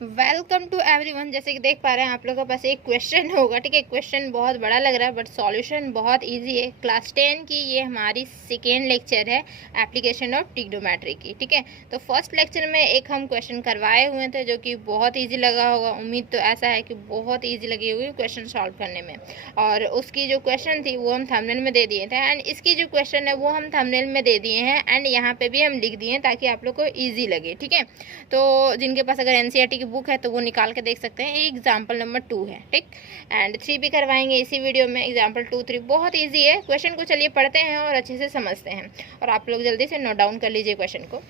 Welcome to everyone. जैसे कि देख पा रहे हैं आप लोगों के पास एक क्वेश्चन होगा, ठीक है। क्वेश्चन बहुत बड़ा लग रहा है बट सॉल्यूशन बहुत इजी है। क्लास 10 की ये हमारी सेकेंड लेक्चर है एप्लीकेशन ऑफ ट्रिग्नोमेट्री की, ठीक है। तो फर्स्ट लेक्चर में एक हम क्वेश्चन करवाए हुए थे जो कि बहुत ईजी लगा होगा। उम्मीद तो ऐसा है कि बहुत ईजी लगी हुई क्वेश्चन सॉल्व करने में, और उसकी जो क्वेश्चन थी वो हम थंबनेल में दे दिए थे, एंड इसकी जो क्वेश्चन है वो हम थंबनेल में दे दिए हैं, एंड यहाँ पे भी हम लिख दिए हैं ताकि आप लोग को ईजी लगे, ठीक है। तो जिनके पास अगर एनसीईआरटी की बुक है तो वो निकाल के देख सकते हैं। एग्जाम्पल नंबर 2 है, ठीक। एंड 3 भी करवाएंगे इसी वीडियो में। एग्जाम्पल 2, 3 बहुत इजी है। क्वेश्चन को चलिए पढ़ते हैं और अच्छे से समझते हैं, और आप लोग जल्दी से नोट डाउन कर लीजिए क्वेश्चन को।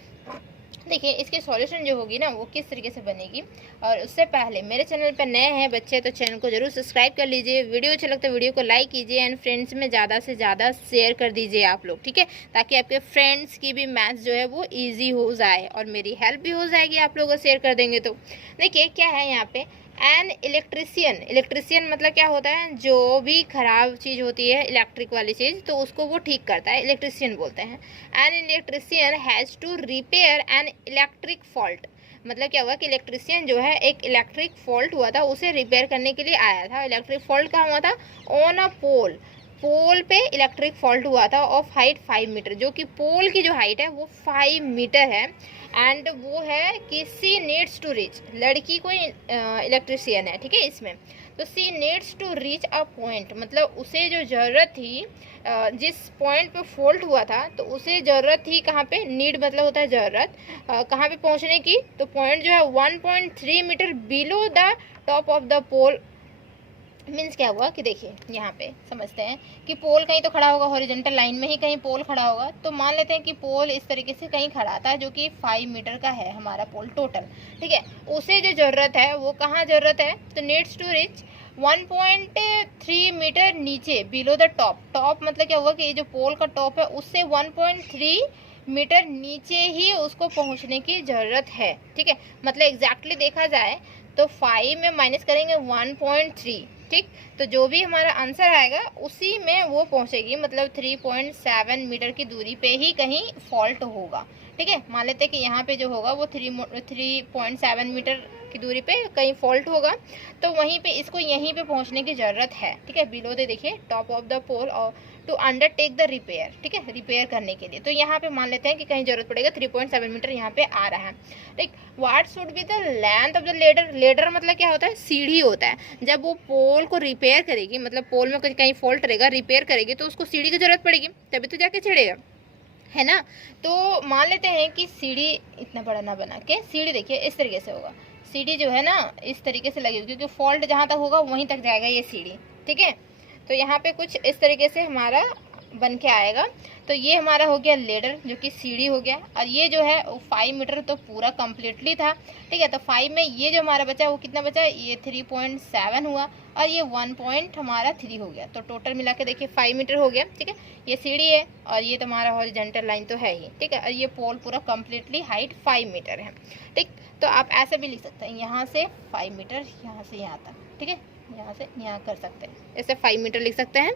देखिए इसकी सॉल्यूशन जो होगी ना वो किस तरीके से बनेगी। और उससे पहले मेरे चैनल पर नए हैं बच्चे तो चैनल को जरूर सब्सक्राइब कर लीजिए। वीडियो अच्छा लगता है वीडियो को लाइक कीजिए, एंड फ्रेंड्स में ज़्यादा से ज़्यादा शेयर कर दीजिए आप लोग, ठीक है, ताकि आपके फ्रेंड्स की भी मैथ्स जो है वो ईजी हो जाए और मेरी हेल्प भी हो जाएगी आप लोगों को शेयर कर देंगे तो। देखिए क्या है यहाँ पे, एन इलेक्ट्रिशियन मतलब क्या होता है, जो भी खराब चीज़ होती है इलेक्ट्रिक वाली चीज़ तो उसको वो ठीक करता है, इलेक्ट्रिशियन बोलते हैं। An electrician has to repair an electric fault. मतलब क्या हुआ कि इलेक्ट्रिशियन जो है एक इलेक्ट्रिक फॉल्ट हुआ था उसे रिपेयर करने के लिए आया था। इलेक्ट्रिक फॉल्ट कहाँ हुआ था? ऑन अ पोल पे इलेक्ट्रिक फॉल्ट हुआ था ऑफ हाइट 5 मीटर, जो कि पोल की जो हाइट है वो 5 मीटर है। एंड वो है कि सी नीड्स टू रीच, लड़की कोई इलेक्ट्रिशियन है, ठीक है इसमें। तो she needs to reach a point, मतलब उसे जो ज़रूरत थी जिस पॉइंट पे फॉल्ट हुआ था तो उसे ज़रूरत थी कहाँ पे, नीड मतलब होता है ज़रूरत, कहाँ पे पहुँचने की। तो पॉइंट जो है 1.3 metre below the top of the pole. Means क्या हुआ कि देखिए यहाँ पे समझते हैं कि पोल कहीं तो खड़ा होगा, हॉरिजॉन्टल लाइन में ही कहीं पोल खड़ा होगा। तो मान लेते हैं कि पोल इस तरीके से कहीं खड़ा था जो कि 5 मीटर का है हमारा पोल टोटल, ठीक है। उसे जो ज़रूरत है वो कहाँ ज़रूरत है, तो नीड्स टू रीच 1.3 मीटर नीचे बिलो द टॉप मतलब क्या हुआ कि ये जो पोल का टॉप है उससे 1.3 मीटर नीचे ही उसको पहुंचने की ज़रूरत है, ठीक है। मतलब एग्जैक्टली देखा जाए तो 5 में माइनस करेंगे 1.3, ठीक। तो जो भी हमारा आंसर आएगा उसी में वो पहुंचेगी, मतलब 3.7 मीटर की दूरी पे ही कहीं फॉल्ट होगा, ठीक है। मान लेते हैं कि यहाँ पे जो होगा वो 3.7 मीटर की दूरी पे कहीं फॉल्ट होगा, तो वहीं पे इसको यहीं पे पहुंचने की ज़रूरत है, ठीक है। बिलो दे देखिए टॉप ऑफ द पोल और टू अंडरटेक द रिपेयर, ठीक है, रिपेयर करने के लिए। तो यहाँ पे मान लेते हैं कि कहीं जरूरत पड़ेगा 3.7 मीटर यहाँ पे आ रहा है, ठीक। What should be the length of the ladder. Ladder मतलब क्या होता है, सीढ़ी होता है। जब वो पोल को रिपेयर करेगी, मतलब पोल में कहीं फॉल्ट रहेगा, रिपेयर करेगी तो उसको सीढ़ी की जरूरत पड़ेगी, तभी तो जाके चढ़ेगा, है ना। तो मान लेते हैं कि सीढ़ी इतना बड़ा ना बना के, सीढ़ी देखिए इस तरीके से होगा। सीढ़ी जो है ना इस तरीके से लगेगी क्योंकि फॉल्ट जहाँ तक होगा वहीं तक जाएगा ये सीढ़ी, ठीक है। तो यहाँ पे कुछ इस तरीके से हमारा बन के आएगा। तो ये हमारा हो गया लेडर जो कि सीढ़ी हो गया, और ये जो है 5 मीटर तो पूरा कम्प्लीटली था, ठीक है। तो 5 में ये जो हमारा बचा वो कितना बचा, ये 3.7 हुआ, और ये 1 पॉइंट हमारा 3 हो गया। तो टोटल मिला के देखिए 5 मीटर हो गया, ठीक है। ये सीढ़ी है और ये तो हमारा हॉरिजॉन्टल लाइन तो है ही, ठीक है। और ये पोल पूरा कम्प्लीटली हाइट 5 मीटर है, ठीक। तो आप ऐसे भी लिख सकते हैं, यहाँ से 5 मीटर, यहाँ से यहाँ तक, ठीक है, यहाँ से यहाँ कर सकते हैं, ऐसे 5 मीटर लिख सकते हैं,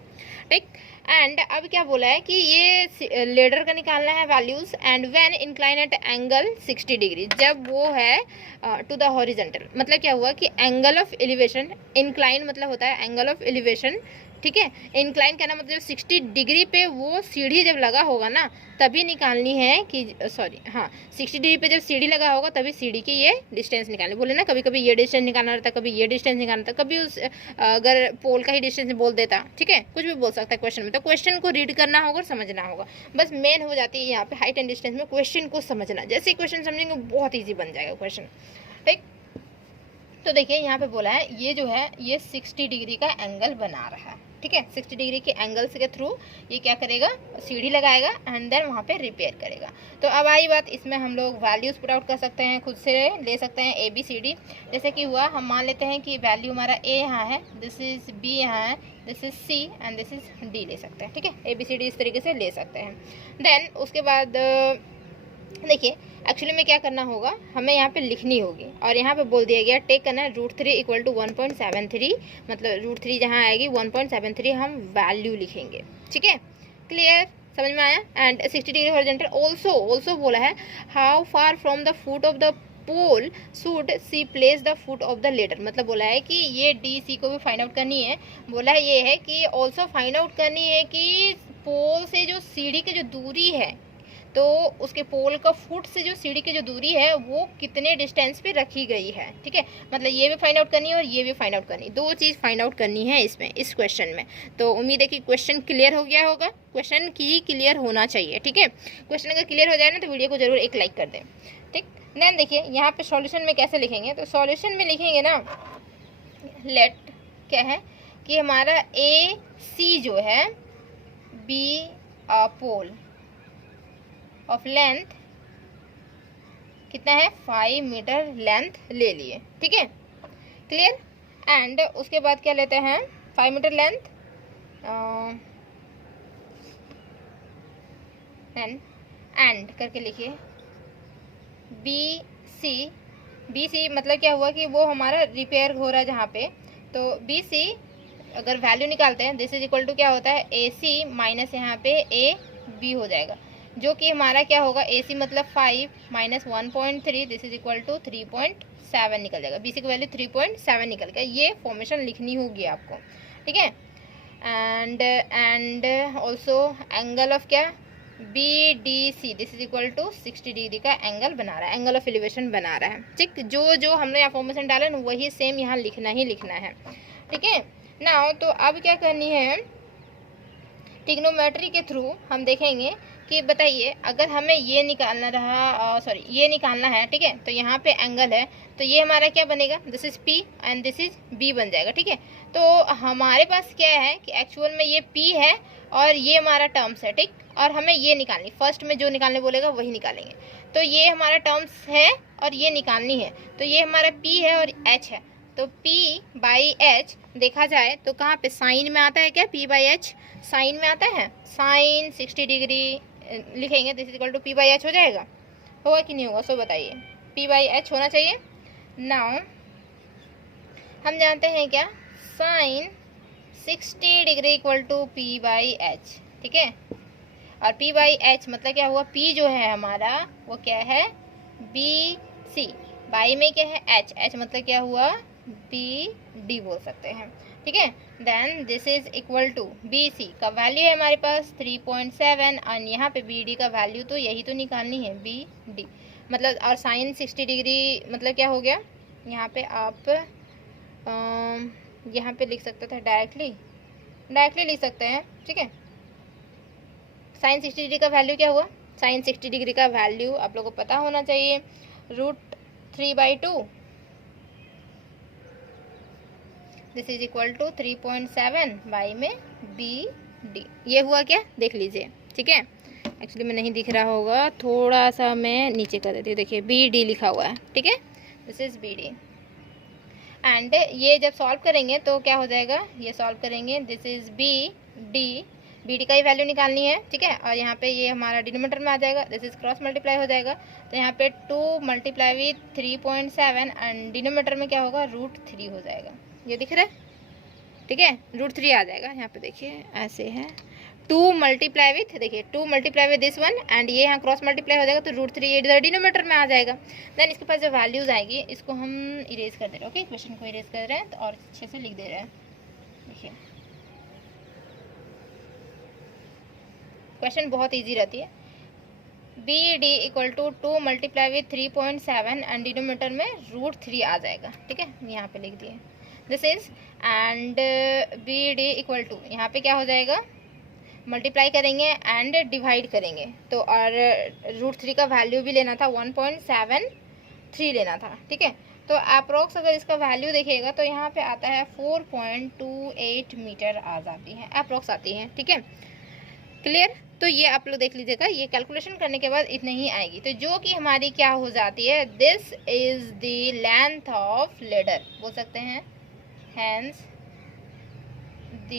ठीक। एंड अब क्या बोला है कि ये लेडर का निकालना है values, and when incline at angle 60 degree, जब वो है टू द हॉरिजॉन्टल। मतलब क्या हुआ कि एंगल ऑफ एलिवेशन, इंक्लाइन मतलब होता है एंगल ऑफ एलिवेशन, ठीक है। इंक्लाइन कहना मतलब 60 डिग्री पे वो सीढ़ी जब लगा होगा ना तभी निकालनी है कि, सॉरी हाँ, 60 डिग्री पे जब सीढ़ी लगा होगा तभी सीढ़ी की ये डिस्टेंस निकालनी। बोले ना कभी कभी ये डिस्टेंस निकालना रहता, कभी ये डिस्टेंस निकालना रहता, कभी उस अगर पोल का ही डिस्टेंस बोल देता, ठीक है, कुछ भी बोल सकता है क्वेश्चन में। तो क्वेश्चन को रीड करना होगा और समझना होगा, बस मेन हो जाती है यहाँ पे हाइट एंड डिस्टेंस में क्वेश्चन को समझना। जैसे क्वेश्चन समझेंगे बहुत ईजी बन जाएगा क्वेश्चन, ठीक। तो देखिए यहाँ पे बोला है ये जो है ये 60 डिग्री का एंगल बना रहा है, ठीक है। 60 डिग्री के एंगल के थ्रू ये क्या करेगा, सीढ़ी लगाएगा एंड देन वहाँ पे रिपेयर करेगा। तो अब आई बात, इसमें हम लोग वैल्यूज पुट आउट कर सकते हैं, खुद से ले सकते हैं ए बी सी डी। जैसे कि हुआ, हम मान लेते हैं कि वैल्यू हमारा ए यहाँ है, दिस इज बी यहाँ है, this is C and this is D ले सकते हैं, ठीक है। ए बी सी डी इस तरीके से ले सकते हैं। देन उसके बाद देखिए एक्चुअली में क्या करना होगा, हमें यहाँ पे लिखनी होगी, और यहाँ पे बोल दिया गया टेक करना √3 इक्वल टू 1.73, मतलब √3 जहाँ आएगी 1.73 हम वैल्यू लिखेंगे, ठीक है। क्लियर, समझ में आया। एंड 60 डिग्री हॉरिजॉन्टल ऑल्सो बोला है how far from the foot of the pole should see place the foot of the ladder, मतलब बोला है कि ये डी सी को भी फाइंड आउट करनी है। बोला ये है कि ऑल्सो फाइंड आउट करनी है कि पोल से जो सीढ़ी की जो दूरी है, तो उसके पोल का फुट से जो सीढ़ी की जो दूरी है वो कितने डिस्टेंस पे रखी गई है। ठीक है, मतलब ये भी फाइंड आउट करनी है और ये भी फाइंड आउट करनी है, दो चीज़ फाइंड आउट करनी है इसमें, इस क्वेश्चन में। तो उम्मीद है कि क्वेश्चन क्लियर हो गया होगा, क्वेश्चन की क्लियर होना चाहिए। ठीक है, क्वेश्चन अगर क्लियर हो जाए ना तो वीडियो को जरूर एक लाइक कर दें। ठीक, देन देखिए यहाँ पे सॉल्यूशन में कैसे लिखेंगे, तो सॉल्यूशन में लिखेंगे ना, लेट क्या है कि हमारा ए सी जो है B a pole of length कितना है 5 मीटर लेंथ ले लिए। ठीक है, क्लियर। एंड उसके बाद क्या लेते हैं 5 मीटर लेंथ एंड करके लिखिए बी सी मतलब क्या हुआ कि वो हमारा रिपेयर हो रहा है जहाँ पे, तो बी सी अगर वैल्यू निकालते हैं दिस इज इक्वल टू क्या होता है ए सी माइनस यहाँ पे ए बी हो जाएगा, जो कि हमारा क्या होगा ए सी मतलब 5 minus 1.3 this is equal to 3.7 निकल जाएगा, बी सी की वैल्यू 3.7 निकल गया। ये फॉर्मेशन लिखनी होगी आपको। ठीक है, एंड ऑल्सो एंगल ऑफ क्या B D C this is equal to 60 degree का एंगल बना रहा है, एंगल ऑफ एलिवेशन बना रहा है। ठीक, जो हमने यहाँ फॉर्मेशन डाला ना वही सेम यहाँ लिखना ही लिखना है। ठीक है ना, तो अब क्या करनी है ट्रिग्नोमेट्री के थ्रू हम देखेंगे कि बताइए अगर हमें ये निकालना रहा ये निकालना है। ठीक है, तो यहाँ पे एंगल है तो ये हमारा क्या बनेगा this is P and this is B बन जाएगा। ठीक है, तो हमारे पास क्या है कि एक्चुअल में ये P है और ये हमारा टर्म्स है। ठीक, और हमें ये निकालनी, फर्स्ट में जो निकालने बोलेगा वही निकालेंगे। तो ये हमारा टर्म्स है और ये निकालनी है, तो ये हमारा P है और H है, तो P बाई H देखा जाए तो कहाँ पे साइन में आता है क्या, P बाई H साइन में आता है, साइन 60 डिग्री लिखेंगे this is equal to P by H हो जाएगा, होगा कि नहीं होगा सो बताइए, P बाई H होना चाहिए। नाउ हम जानते हैं क्या sine 60 degree equal to P by H। ठीक है, और P बाई H मतलब क्या हुआ, P जो है हमारा वो क्या है BC, बाई में क्या है H मतलब क्या हुआ BD बोल सकते हैं। ठीक है, then this is equal to BC का वैल्यू है हमारे पास 3.7 और यहाँ पे BD का वैल्यू तो यही तो निकालनी है BD मतलब, और साइन 60 डिग्री मतलब क्या हो गया, यहाँ पे आप यहाँ पे लिख सकते थे डायरेक्टली लिख सकते हैं। ठीक है, साइन 60 डिग्री का वैल्यू क्या हुआ, साइन 60 डिग्री का वैल्यू आप लोगों को पता होना चाहिए √3/2 this is equal to 3.7 by में BD, ये हुआ क्या देख लीजिए। ठीक है, एक्चुअली में नहीं दिख रहा होगा, थोड़ा सा मैं नीचे कर देती हूँ, देखिए BD लिखा हुआ है। ठीक है, दिस इज BD एंड ये जब सॉल्व करेंगे तो क्या हो जाएगा, ये सॉल्व करेंगे दिस इज BD का ही वैल्यू निकालनी है। ठीक है, और यहाँ पे ये हमारा डिनोमिनेटर में आ जाएगा, दिस इज क्रॉस मल्टीप्लाई हो जाएगा, तो यहाँ पे 2 मल्टीप्लाई विथ 3.7 एंड डिनोमिनेटर में क्या होगा √3 हो जाएगा, ये दिख रहा है। ठीक है, √3 आ जाएगा, यहाँ पे देखिए ऐसे है 2 मल्टीप्लाई विथ, देखिए 2 multiply with this one and ये यहाँ क्रॉस मल्टीप्लाई हो जाएगा तो √3 ये इधर डिनोमिनेटर में आ जाएगा। देन इसके पास जो वैल्यूज आएगी इसको हम इरेज कर दे रहे हैं। ओके, क्वेश्चन को इरेज कर रहे हैं तो और अच्छे से लिख दे रहे हैं। देखिए क्वेश्चन बहुत ईजी रहती है, BD equal to 2 multiply with 3.7 and denominator में √3 आ जाएगा। ठीक है, यहाँ पे लिख दिए this is and BD equal to यहाँ पे क्या हो जाएगा मल्टीप्लाई करेंगे एंड डिवाइड करेंगे, तो और √3 का वैल्यू भी लेना था 1.73 लेना था। ठीक है, तो अप्रोक्स अगर इसका वैल्यू देखिएगा तो यहाँ पे आता है 4.28 मीटर आ जाती है, अप्रोक्स आती है। ठीक है, क्लियर। तो ये आप लोग देख लीजिएगा, ये कैलकुलेशन करने के बाद इतनी ही आएगी, तो जो कि हमारी क्या हो जाती है this is the length of ladder बोल सकते हैं, hence the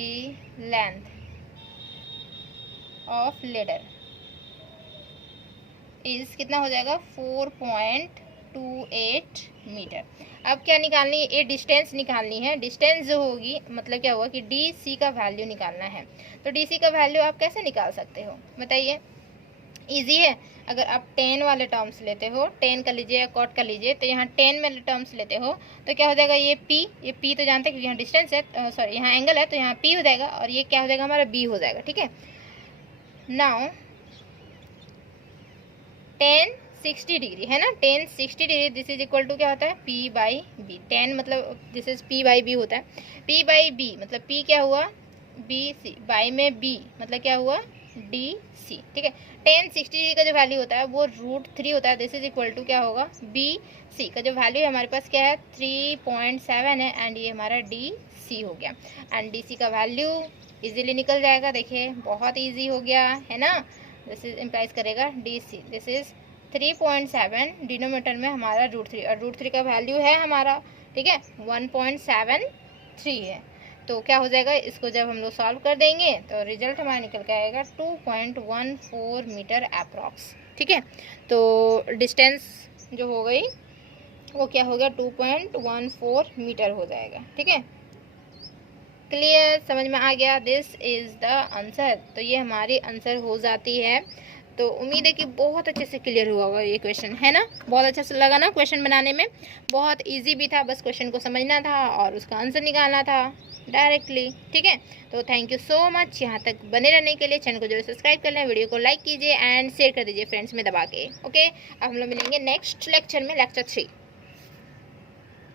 length of ladder is कितना हो जाएगा 4.28 मीटर। अब क्या निकालनी है, ये डिस्टेंस निकालनी है, डिस्टेंस जो होगी मतलब क्या हुआ कि DC का वैल्यू निकालना है। तो DC का वैल्यू आप कैसे निकाल सकते हो बताइए, इजी है। अगर आप 10 वाले टर्म्स लेते हो, 10 का लीजिए या कॉट का लीजिए, तो यहाँ 10 वाले टर्म्स लेते हो तो क्या हो जाएगा, ये P तो जानते हैं क्योंकि यहाँ डिस्टेंस है, सॉरी यहाँ एंगल है, तो यहाँ P हो जाएगा और ये क्या हो जाएगा हमारा B हो जाएगा। ठीक है, नाउ 10 60 डिग्री है ना, 10 60 degree, this is equal to क्या होता है P बाई बी। 10 मतलब this is P by B होता है। P बाई B मतलब P क्या हुआ BC, बाई में B मतलब क्या हुआ DC। ठीक है, 10 60 डिग्री का जो वैल्यू होता है वो √3 होता है। दिस इज इक्वल टू क्या होगा BC का जो वैल्यू है हमारे पास क्या है 3.7 है एंड ये हमारा DC हो गया। एंड DC का वैल्यू इजीली निकल जाएगा, देखिए बहुत इजी हो गया है ना। दिस इज इम्प्लाइज करेगा DC, दिस इज 3.7, डिनोमीटर में हमारा √3 और √3 का वैल्यू है हमारा, ठीक है 1.73 है। तो क्या हो जाएगा, इसको जब हम लोग सॉल्व कर देंगे तो रिजल्ट हमारा निकल के आएगा 2.14 मीटर अप्रॉक्स। ठीक है, तो डिस्टेंस जो हो गई वो क्या हो गया 2.14 मीटर हो जाएगा। ठीक है, क्लियर, समझ में आ गया, दिस इज द आंसर। तो ये हमारी आंसर हो जाती है। तो उम्मीद है कि बहुत अच्छे से क्लियर हुआ होगा ये क्वेश्चन, है ना। बहुत अच्छा से लगा ना क्वेश्चन बनाने में, बहुत इजी भी था, बस क्वेश्चन को समझना था और उसका आंसर निकालना था डायरेक्टली। ठीक है, तो थैंक यू सो मच यहाँ तक बने रहने के लिए। चैनल को जरूर सब्सक्राइब कर लें, वीडियो को लाइक कीजिए एंड शेयर कर दीजिए फ्रेंड्स में दबा के। ओके, अब हम लोग मिलेंगे नेक्स्ट लेक्चर में, लेक्चर 3।